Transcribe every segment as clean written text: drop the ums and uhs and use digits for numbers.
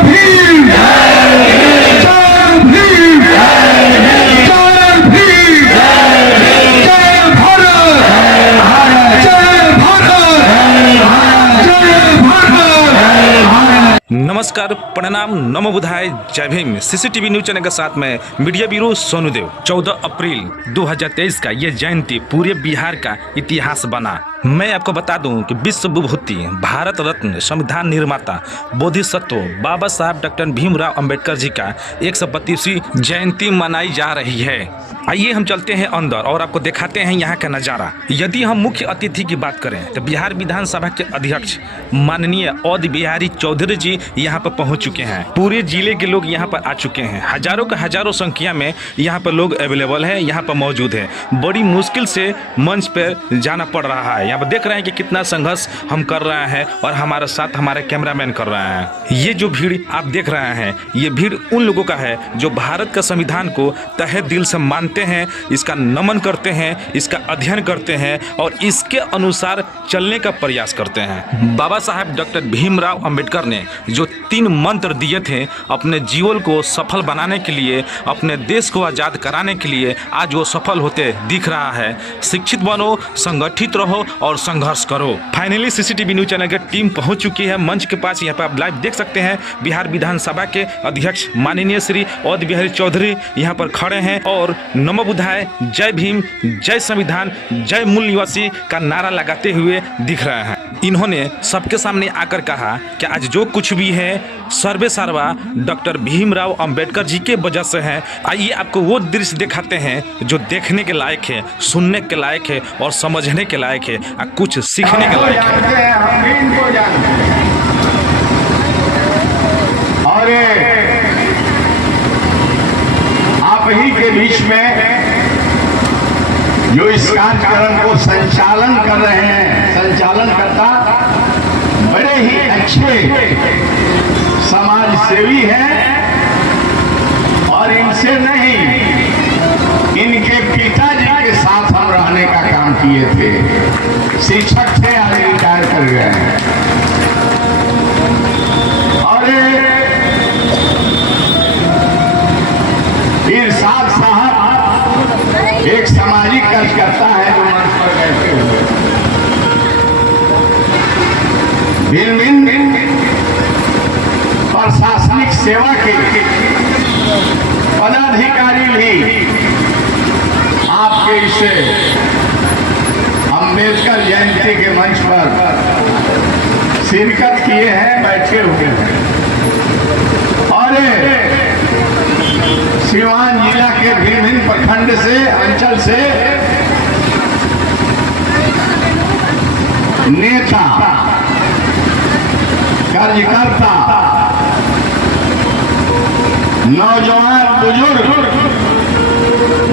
भीम, जय भीम, जय भीम, जय भारत, जय भारत, जय भारत। नमस्कार, प्रणाम, नमो बुधाय, जय भीम। सीसीटीवी न्यूज चैनल के साथ में मीडिया ब्यूरो सोनू देव। 14 अप्रैल 2023 का ये जयंती पूरे बिहार का इतिहास बना। मैं आपको बता दूं कि विश्व विभूति, भारत रत्न, संविधान निर्माता, बोधिसत्व बाबा साहब डॉक्टर भीमराव अंबेडकर जी का 132वीं जयंती मनाई जा रही है। आइए हम चलते हैं अंदर और आपको दिखाते हैं यहाँ का नज़ारा। यदि हम मुख्य अतिथि की बात करें तो बिहार विधानसभा के अध्यक्ष माननीय अवध बिहारी चौधरी जी यहाँ पर पहुँच चुके हैं। पूरे जिले के लोग यहाँ पर आ चुके हैं। हजारों का हजारों संख्या में यहाँ पर लोग अवेलेबल है, यहाँ पर मौजूद है। बड़ी मुश्किल से मंच पर जाना पड़ रहा है। यहाँ पर देख रहे हैं कि कितना संघर्ष हम कर रहे हैं और हमारे साथ हमारे कैमरामैन कर रहे हैं। ये जो भीड़ आप देख रहे हैं, ये भीड़ उन लोगों का है जो भारत का संविधान को तहे दिल से मानते हैं, इसका नमन करते हैं, इसका अध्ययन करते हैं और इसके अनुसार चलने का प्रयास करते हैं। बाबा साहब डॉक्टर भीमराव अंबेडकर ने जो 3 मंत्र दिए थे अपने जीवन को सफल बनाने के लिए, अपने देश को आज़ाद कराने के लिए, आज वो सफल होते दिख रहा है। शिक्षित बनो, संगठित रहो और संघर्ष करो। फाइनली सीसीटीवी न्यूज चैनल की टीम पहुंच चुकी है मंच के पास। यहाँ पर आप लाइव देख सकते हैं। बिहार विधानसभा के अध्यक्ष माननीय श्री अवध बिहारी चौधरी यहाँ पर खड़े हैं और नमो बुधाय, जय भीम, जय संविधान, जय मूल निवासी का नारा लगाते हुए दिख रहे हैं। इन्होंने सबके सामने आकर कहा कि आज जो कुछ भी है सर्वे सर्वा डॉक्टर भीमराव अंबेडकर जी के वजह से है। आइए आपको वो दृश्य दिखाते हैं जो देखने के लायक है, सुनने के लायक है और समझने के लायक है और कुछ सीखने के लायक है। और आप ही के बीच में जो इस कार्यक्रम को संचालन कर रहे हैं, संचालन करता बड़े ही अच्छे समाज सेवी हैं और इनसे नहीं, इनके पिताजी के साथ हम रहने का काम किए थे। शिक्षक थे, आज रिटायर कर गए हैं। और इरशाद साहब एक सामाजिक कार्यकर्ता है जो मंच पर बैठे हुए, भिन्न प्रशासनिक सेवा के पदाधिकारी भी आपके इस अंबेडकर जयंती के मंच पर शिरकत किए हैं, बैठे हुए हैं। और सीवान जिला के विभिन्न प्रखंड से, अंचल से नेता, कार्यकर्ता, नौजवान, बुजुर्ग,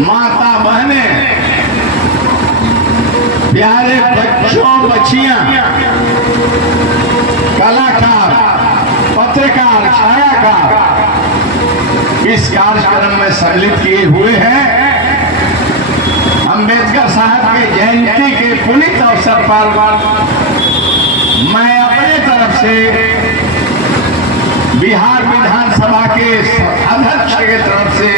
माता बहनें, प्यारे बच्चों, बच्चियां, कलाकार, पत्रकार, छायाकार इस कार्यक्रम में सम्मिलित किए हुए हैं। अंबेडकर साहब के जयंती के पुनीत अवसर पर मैं अपने तरफ से बिहार विधानसभा के अध्यक्ष के तरफ से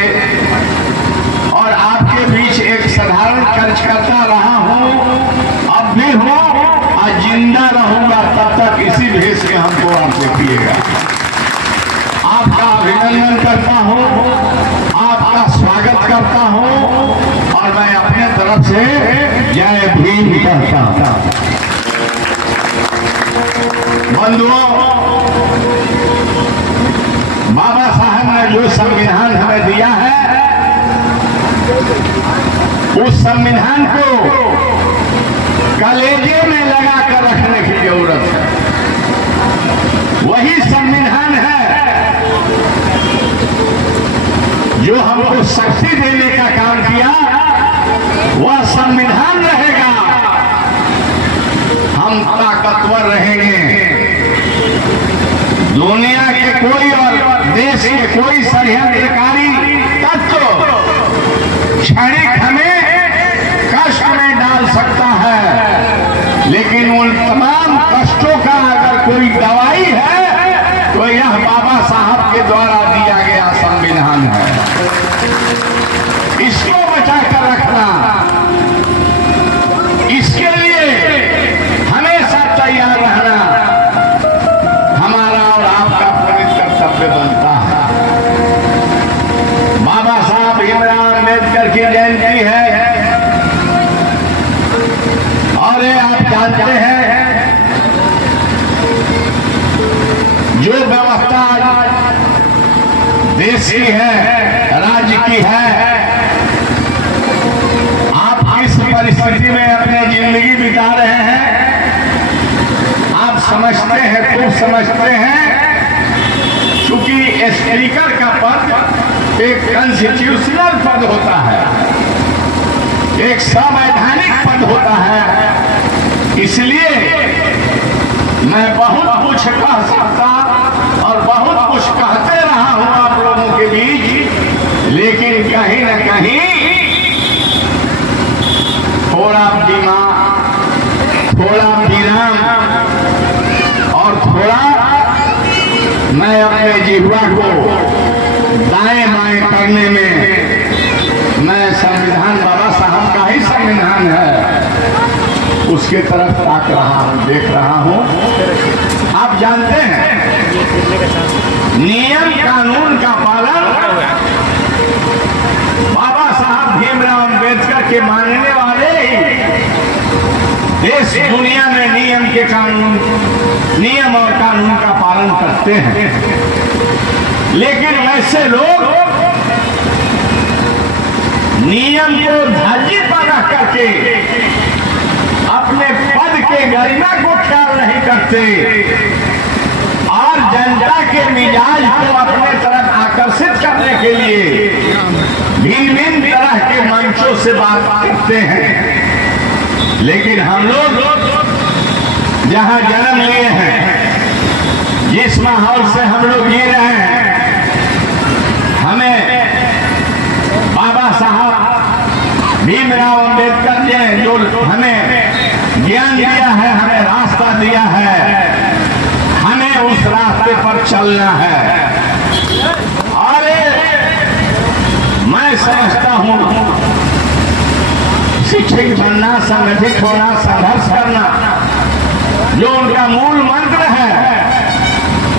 और आपके बीच एक साधारण कार्यकर्ता रहा हूं, अब भी हूं और जिंदा रहूंगा तब तक इसी भेष में हमको आप देखिएगा। आपका अभिनंदन करता हूं, आपका स्वागत करता हूं और मैं अपने तरफ से जय भीम कहता हूं। बंधुओं, बाबा साहब ने जो संविधान हमें दिया है, उस संविधान को कलेजे में लगा कर रखने की जरूरत है। वही संविधान है जो हमको शक्ति देने का काम किया। वह संविधान रहेगा, हम ताकतवर रहेंगे। दुनिया के कोई और देश के कोई षड्यंत्रकारी तत्व क्षणिक हमें कष्ट में डाल सकता है, लेकिन उन तमाम कष्टों का अगर कोई दवाई है तो यह यह बाबा साहब के द्वारा दिया गया संविधान है। इसको बचा कर रखना, इसके लिए हमेशा तैयार रहना हमारा और आपका पवित्र कर्तव्य बनता है। बाबा साहब भीमराव अम्बेडकर की जयंती है और ये आप जानते हैं जो व्यवस्था देश की है, राज्य की है, आप इस परिस्थिति में अपनी जिंदगी बिता रहे हैं, आप समझते हैं, खूब समझते हैं, क्योंकि स्पीकर का पद एक कॉन्स्टिट्यूशनल पद होता है, एक संवैधानिक पद होता है। इसलिए मैं बहुत कुछ कह सकता और बहुत कुछ कहते रहा हूं आप लोगों के बीच, लेकिन कहीं न कहीं थोड़ा दिमाग, थोड़ा विराम और थोड़ा मैं अपने जिह्वा को दाएं बाएं करने में, मैं संविधान बाबा साहब का ही संविधान है उसके तरफ ताक रहा हूं, देख रहा हूं। आप जानते हैं नियम कानून का पालन बाबा साहब भीमराव अम्बेडकर के मानने वाले देश दुनिया में नियम और कानून का पालन करते हैं। लेकिन वैसे लोग नियम को धज्जी पर रख करके अपने पद के गरिमा को ख्याल नहीं करते और जनता के मिजाज को अपने तरफ आकर्षित करने के लिए भिन्न भिन्न तरह के मंचों से बात करते हैं। लेकिन हम लोग जहां जन्म लिए हैं, जिस माहौल से हम लोग जी रहे हैं, हमें बाबा साहब भीमराव अम्बेडकर ने जो हमें ज्ञान दिया है, हमें रास्ता दिया है, हमें उस रास्ते पर चलना है। और मैं समझता हूं शिक्षित बनना, संगठित होना, संघर्ष करना जो उनका मूल मंत्र है,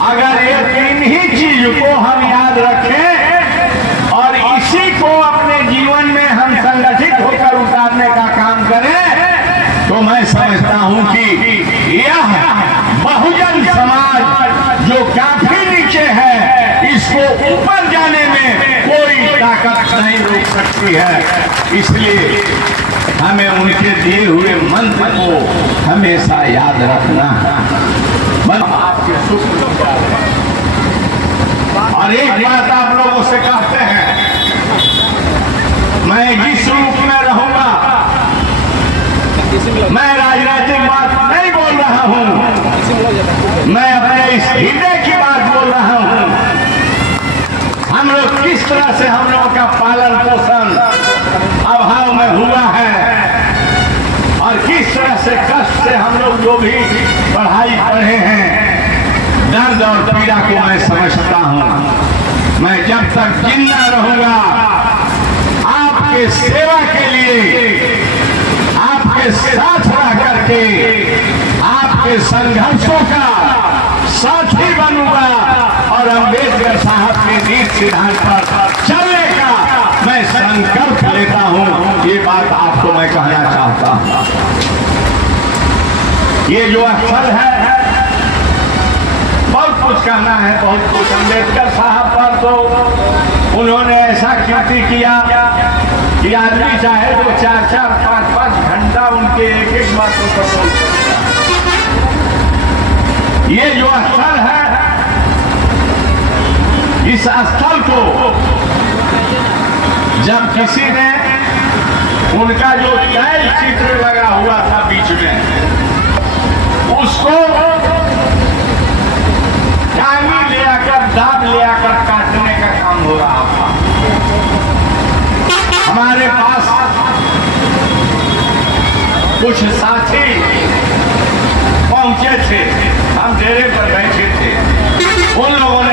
अगर ये तीन ही चीज को हम याद रखें और इसी को अपने जीवन में हम संगठित होकर उतारने का काम करें, तो मैं समझता हूं कि यह बहुजन समाज जो काफी नीचे है, इसको ऊपर जाने में कोई ताकत नहीं रोक सकती है। इसलिए हमें उनके दिए हुए मंत्र को हमेशा याद रखना है। आपके सुख और एक बात आप लोगों से कहते हैं, मैं जिस रूप में रहूंगा, मैं राजनीतिक बात नहीं बोल रहा हूं, मैं अपने इस हृदय की बात बोल रहा हूं। हम लोग किस तरह से हम लोगों का पालन पोषण अभाव में हुआ है और किस तरह से कष्ट से हम लोग जो भी पढ़ाई पढ़े हैं, दर्द और पीड़ा को मैं समझता हूं। मैं जब तक जिंदा रहूंगा आपके सेवा के लिए, आपके साथ रह करके आपके संघर्षों का साथी बनूंगा और अम्बेडकर साहब के नीति सिद्धांत पर चलने का मैं संकल्प लेता हूं। ये बात आपको मैं कहना चाहता हूं। ये जो स्थल है, बहुत कुछ कहना है, बहुत कुछ। अम्बेडकर साहब पर तो उन्होंने ऐसा कीर्ति किया कि आदमी चाहे तो 4-4, 5-5 घंटा उनके एक बातों पर बोल सकता है। ये जो स्थल है, इस स्थल को जब किसी ने उनका जो तैल चित्र लगा हुआ था बीच में, उसको टांगी ले आकर, दाब ले आकर काटने का काम हो रहा था। हमारे पास कुछ साथी पहुंचे थे, हम डेरे पर बैठे थे, उन लोगों ने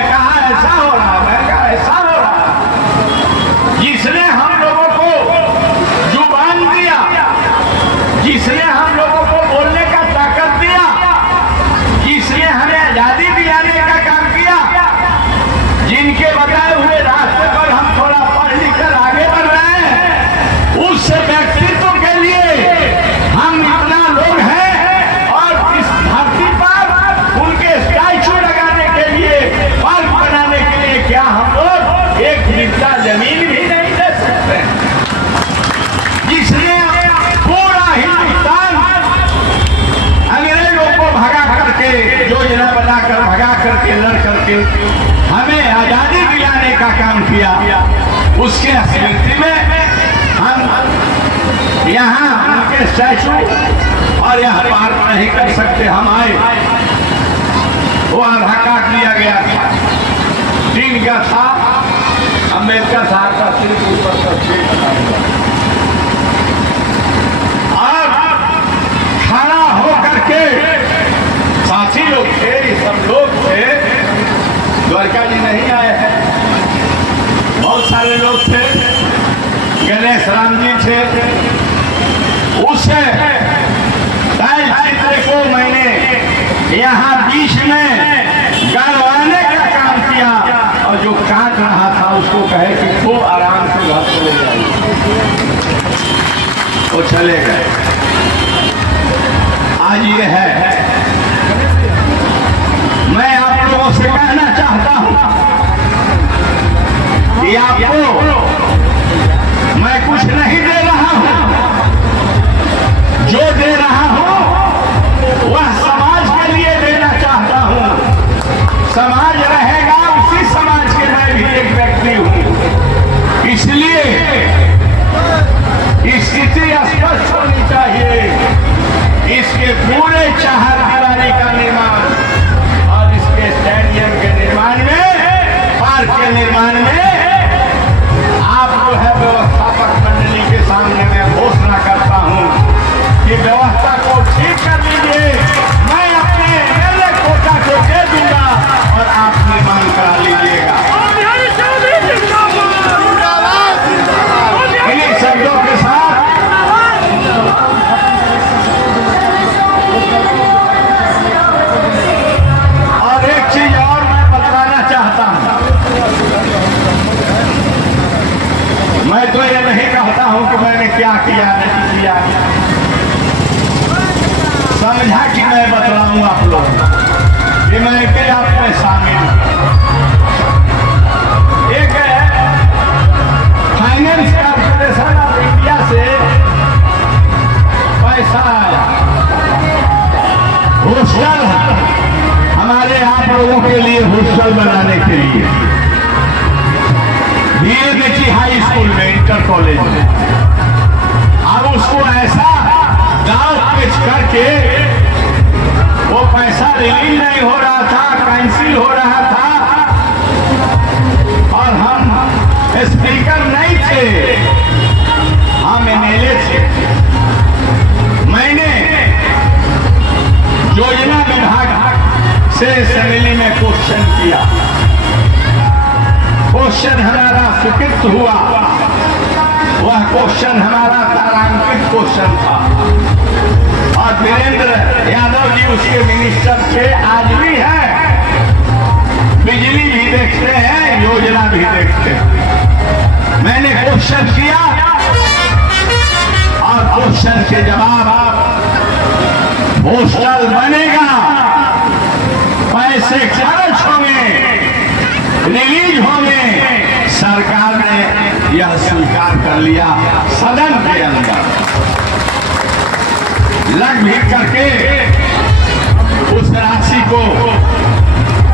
लड़ करके हमें आजादी दिलाने का काम किया, उसके स्मृति में हम यहाँ उनके स्टैचू और यहाँ पार्क नहीं कर सकते। हम आए, वो आधा काट लिया गया था, टीन का था, अम्बेडकर साहब का सिर्फ ऊपर का खड़ा होकर के साथी लोग थे, सब लोग थे, द्वारका जी नहीं आए हैं, बहुत सारे लोग थे, गणेश राम जी थे। उसे तैल चित्र को मैंने यहाँ बीच में गड़वाने का काम किया और जो काट रहा था उसको कहे कि वो आराम से घर चले जाइए, वो चले गए। आज ये है, मैं आप लोगों से कहना चाहता हूं कि आपको मैं कुछ नहीं दे रहा हूं, जो दे रहा हूं वह समाज के लिए देना चाहता हूं। समाज रहेगा, उसी समाज के मैं भी एक व्यक्ति हूं, इसलिए स्थिति स्पष्ट होनी चाहिए। इसके पूरे चाहर दीवारी का निर्माण और इसके स्टेडियम के निर्माण में, पार्क के निर्माण में आप जो है व्यवस्थापक मंडली के सामने मैं घोषणा करता हूं कि व्यवस्था को ठीक कर लीजिए, मैं अपने मेरे कोटा को दे दूंगा और आप निर्माण करा लीजिएगा। इन्हीं शब्दों के साथ और एक चीज और मैं बतलाना चाहता हूं, मैं तो ये नहीं कहता हूं कि मैंने क्या किया नहीं किया, समझा कि मैं बतलाऊं आप लोग कि मैं भी आप में शामिल हूं। एक फाइनेंस कॉर्पोरेशन ऑफ इंडिया से पैसा आया, हॉस्टल हमारे आप लोगों के लिए हॉस्टल बनाने के लिए बीएमएचई हाई स्कूल में, इंटर कॉलेज में। अब उसको ऐसा दाव पेच करके वो पैसा रिलीज नहीं हो रहा था, कैंसिल हो रहा था और हम स्पीकर नहीं थे, हम एमएलए थे। मैंने योजना विभाग से असेंबली में क्वेश्चन किया, क्वेश्चन हमारा स्वीकृत हुआ, वह क्वेश्चन हमारा तारांकित क्वेश्चन था और वीरेंद्र यादव जी उसके मिनिस्टर थे, आज भी हैं, बिजली भी देखते हैं, योजना भी देखते हैं। मैंने क्वेश्चन किया और क्वेश्चन के जवाब हॉस्टल बनेगा, पैसे खर्च होंगे, रिलीज होंगे, सरकार ने यह स्वीकार कर लिया। सदन के अंदर लग भी करके उस राशि को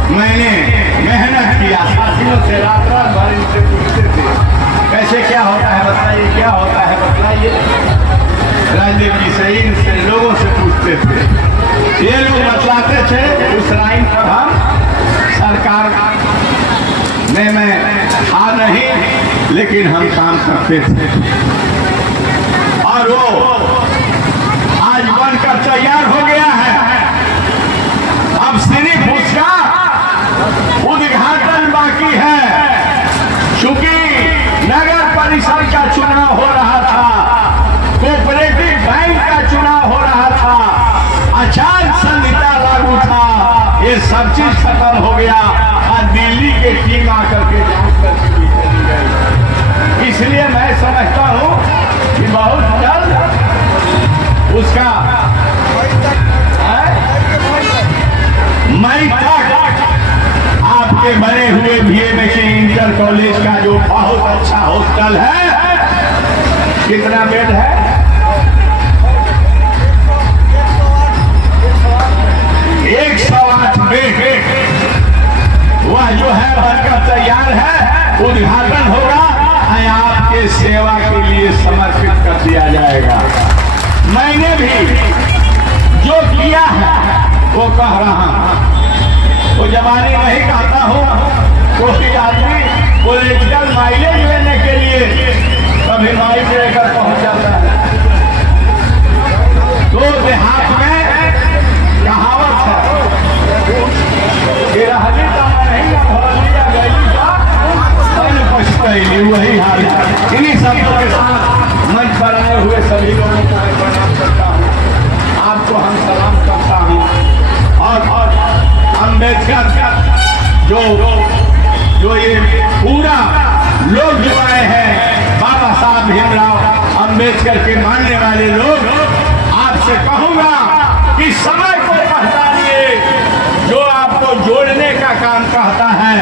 मैंने मेहनत किया, साथियों से रात रात भर इनसे पूछते थे कैसे क्या होता है बताइए, क्या होता है बताइए, राजदेव जी से, इनसे, लोगों से पूछते थे, ये लोग बतलाते थे। उस लाइन पर हम सरकार में मैं था नहीं, लेकिन हम काम करते थे और वो आज बनकर तैयार हो गया है। अब सिर्फ उसका उद्घाटन बाकी है, चूंकि नगर परिषद का चुनाव हो रहा था, कोऑपरेटिव बैंक का चुनाव हो रहा था, आचार संहिता लागू था, ये सब चीज खत्म हो गया और दिल्ली के टीम आकर के जांच करके भी चली गई। इसलिए मैं समझता हूं कि बहुत जल्द उसका मई तक आपके बने हुए बीएमएचई इंटर कॉलेज का जो बहुत अच्छा हॉस्टल है, कितना बेड है, 108 बेड वह जो है बनकर तैयार है, उद्घाटन होगा, आपके सेवा के लिए समर्पित कर दिया जाएगा। मैंने भी जो किया है वो कह रहा हूं। वो जमाने नहीं कहता हूं, कोई आदमी पॉलिटिकल माइलेज लेने के लिए कभी माइक लेकर पहुंच जाता है। तो देहात में कहावत है, वही हाल है। इन्हीं शब्दों के साथ मंच पर आए हुए सभी लोगों को मैं प्रणाम करता हूँ, आपको हम सलाम करता हूँ। और अम्बेडकर जो ये पूरा लोग जो आए हैं, बाबा साहब भीमराव अम्बेडकर के मानने वाले लोग, आपसे कहूंगा कि समय को पहचानिए। जो आपको जोड़ने का काम कहता है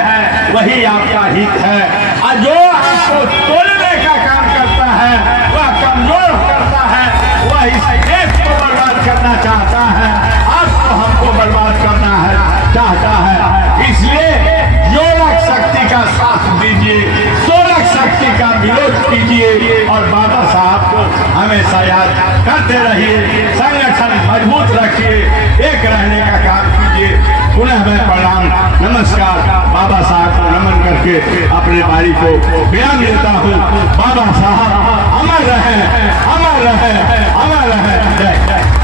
वही आपका हित है, और जो आपको तोड़ने का काम करता है वह कमजोर करता है, वह इस देश को बर्बाद करना चाहता है, आपको हमको बर्बाद करना है चाहता है। इसलिए योरक शक्ति का साथ दीजिए, सोलक शक्ति का विरोध कीजिए और बाबा साहब को हमेशा याद करते रहिए। संगठन मजबूत रखिए, एक रहने का काम कीजिए। पुनः मैं प्रणाम नमस्कार बाबा साहब को नमन करके अपने बारी को बयान देता हूँ। बाबा साहब अमर रहे, अमर रहे, अमर रहे। जय जय।